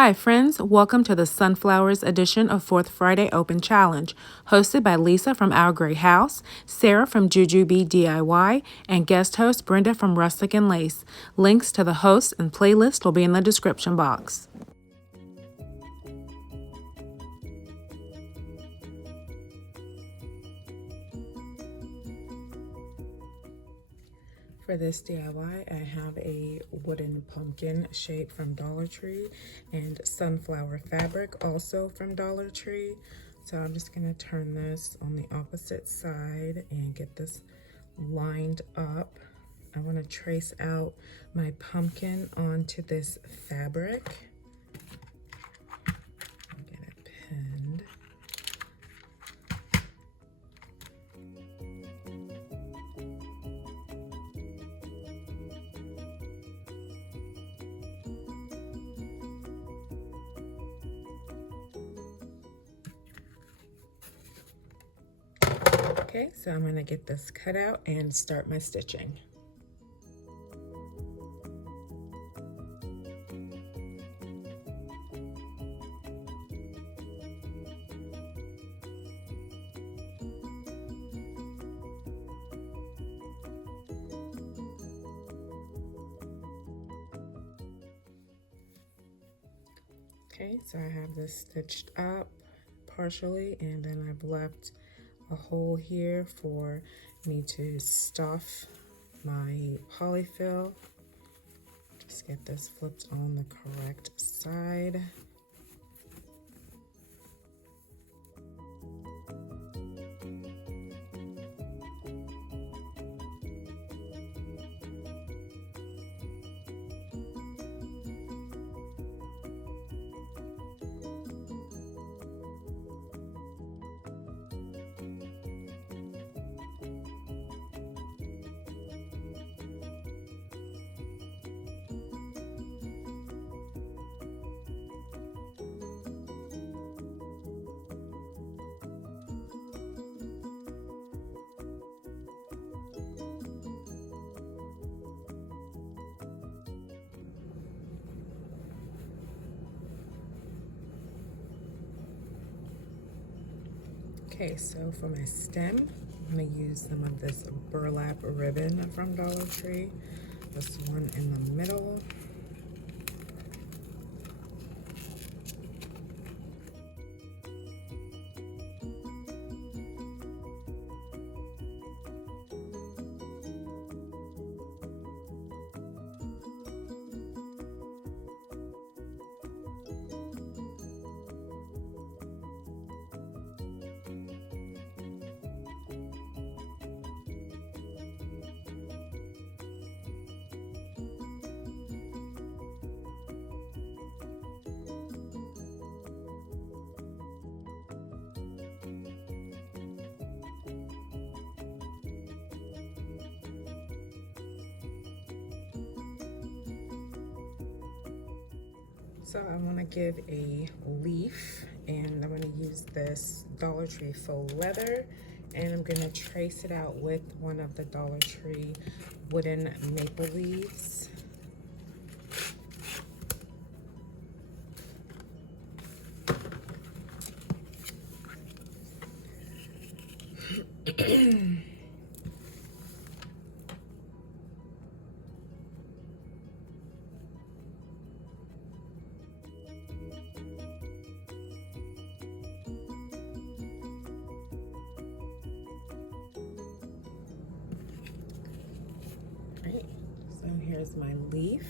Hi, friends. Welcome to the Sunflowers edition of Fourth Friday Open Challenge, hosted by Lisa from Our Great House, Sarah from Jujubee DIY, and guest host Brenda from Rustic and Lace. Links to the hosts and playlist will be in the description box. For this DIY, I have a wooden pumpkin shape from DollarTree and sunflower fabric also from DollarTree. So I'm just gonna turn this on the opposite side and get this lined up. I wanna trace out my pumpkin onto this fabric. Get it pinned. Okay, so I'm gonna get this cut out and start my stitching. Okay, so I have this stitched up partially, and then I've left a hole here for me to stuff my polyfill. Just get this flipped on the correct side. Okay, so for my stem, I'm going to use some of this burlap ribbon from DollarTree. This one in the middle. So I want to give a leaf, and I'm going to use this DollarTree faux leather, and I'm going to trace it out with one of the DollarTree wooden maple leaves. Right, so here's my leaf,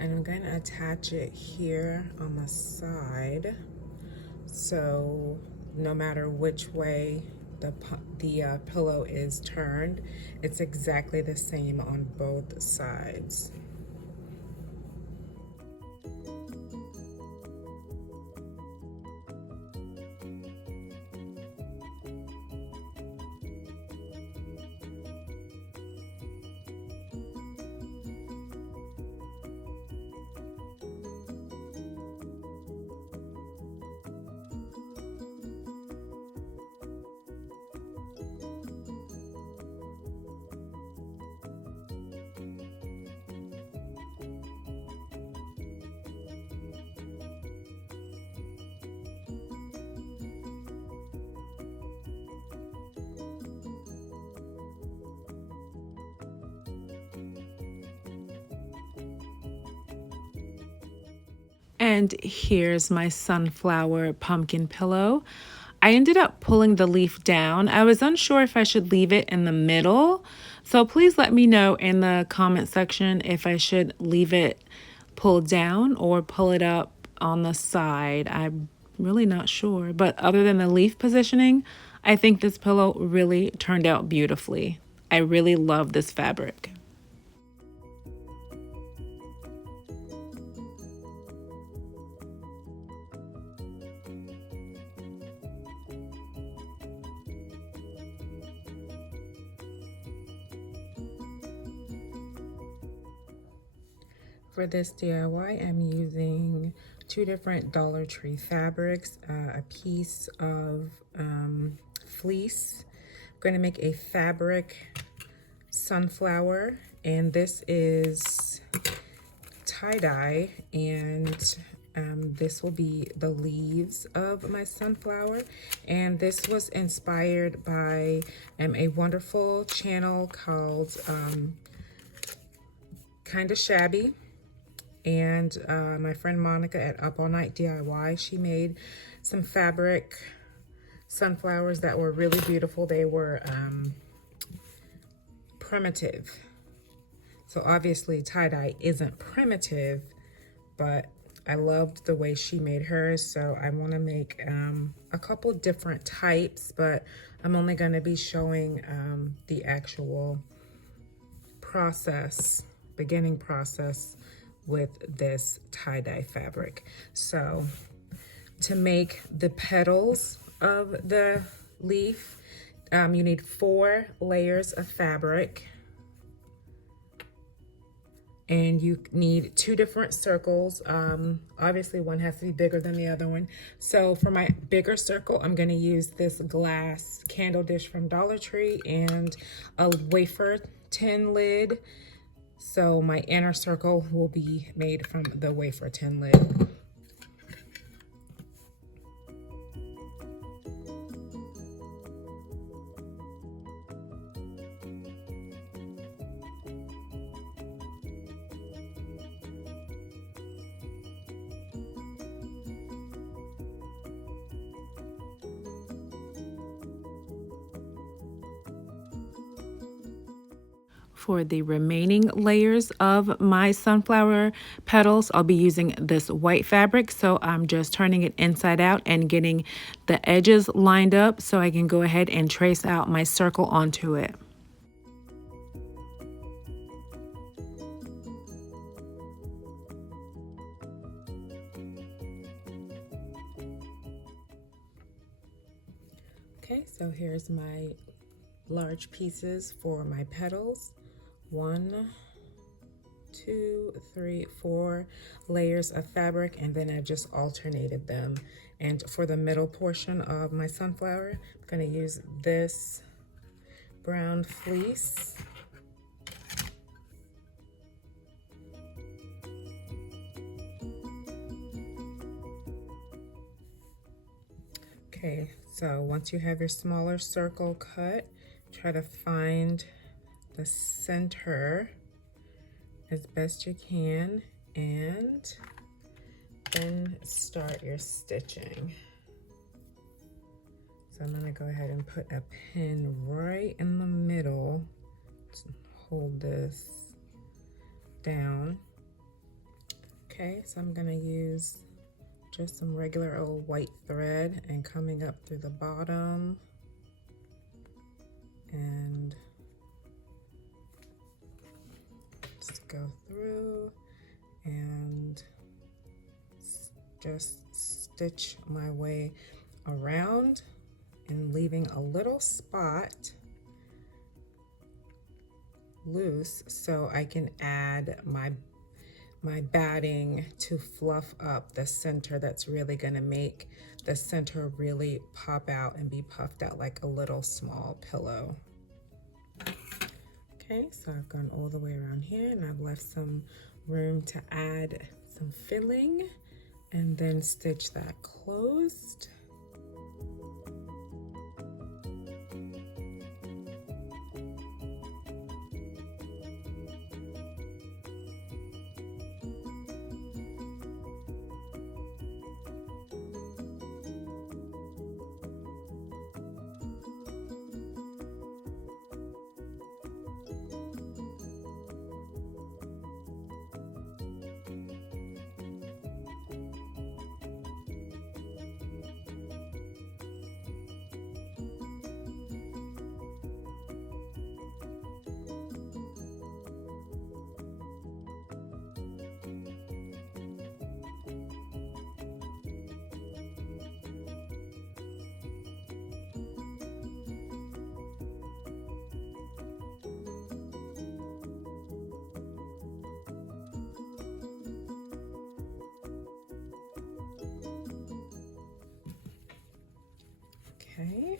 and I'm going to attach it here on the side, so no matter which way the pillow is turned, it's exactly the same on both sides. And here's my sunflower pumpkin pillow. I ended up pulling the leaf down. I was unsure if I should leave it in the middle. So please let me know in the comment section if I should leave it pulled down or pull it up on the side. I'm really not sure. But other than the leaf positioning, I think this pillow really turned out beautifully. I really love this fabric. For this DIY, I'm using two different Dollar Tree fabrics, a piece of fleece. I'm going to make a fabric sunflower, and this is tie-dye, and this will be the leaves of my sunflower. And this was inspired by a wonderful channel called Kinda Shabby. And my friend Monica at Up All Night DIY, she made some fabric sunflowers that were really beautiful. They were primitive. So obviously tie-dye isn't primitive, but I loved the way she made hers. So I want to make a couple different types, but I'm only going to be showing the actual process, beginning process with this tie-dye fabric. So to make the petals of the leaf, you need 4 layers of fabric, and you need 2 different circles. Obviously one has to be bigger than the other one. So for my bigger circle, I'm going to use this glass candle dish from Dollar Tree and a wafer tin lid. So my inner circle will be made from the wafer tin lid. For the remaining layers of my sunflower petals, I'll be using this white fabric. So I'm just turning it inside out and getting the edges lined up so I can go ahead and trace out my circle onto it. Okay, so here's my large pieces for my petals. 1, 2, 3, 4 layers of fabric, and then I just alternated them. And for the middle portion of my sunflower, I'm going to use this brown fleece. Okay, so once you have your smaller circle cut, try to find the center as best you can, and then start your stitching. So I'm going to go ahead and put a pin right in the middle to hold this down. Okay, so I'm going to use just some regular old white thread and coming up through the bottom and just go through and just stitch my way around and leaving a little spot loose so I can add my batting to fluff up the center. That's really going to make the center really pop out and be puffed out like a little small pillow. Okay, so I've gone all the way around here and I've left some room to add some filling and then stitch that closed. Okay.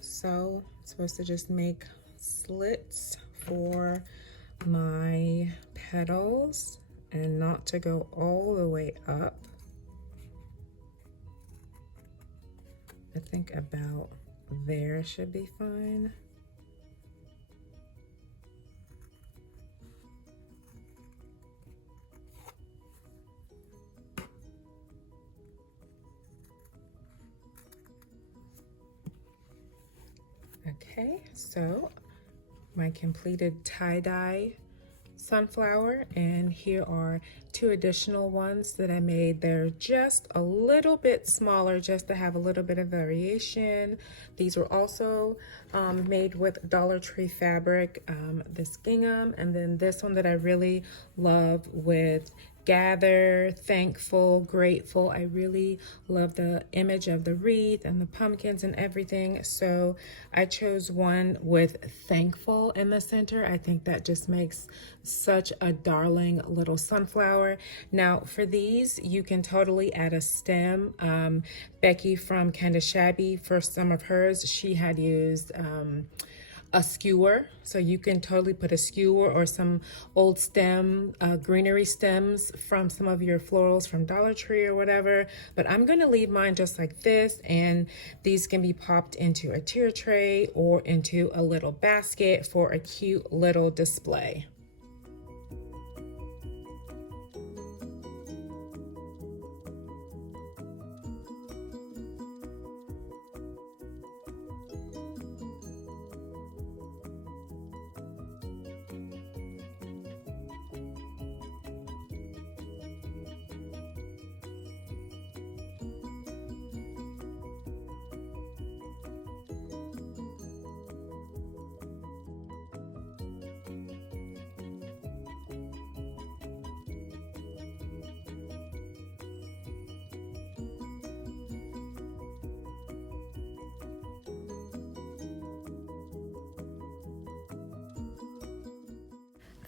So I'm supposed to just make slits for my petals and not to go all the way up. I think about there should be fine. Okay, so my completed tie-dye sunflower, and here are 2 additional ones that I made. They're just a little bit smaller just to have a little bit of variation. These were also made with Dollar Tree fabric, this gingham, and then this one that I really love with gather, thankful, grateful. I really love the image of the wreath and the pumpkins and everything. So I chose one with thankful in the center. I think that just makes such a darling little sunflower. Now for these, you can totally add a stem. Becky from Kinda Shabby, for some of hers, she had used a skewer, so you can totally put a skewer or some old stem, greenery stems from some of your florals from Dollar Tree or whatever. But I'm going to leave mine just like this, and these can be popped into a tier tray or into a little basket for a cute little display.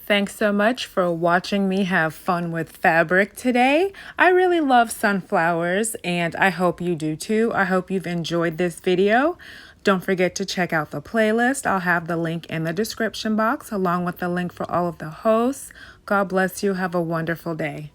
Thanks so much for watching me have fun with fabric today. I really love sunflowers, and I hope you do too. I hope you've enjoyed this video. Don't forget to check out the playlist. I'll have the link in the description box along with the link for all of the hosts. God bless you. Have a wonderful day.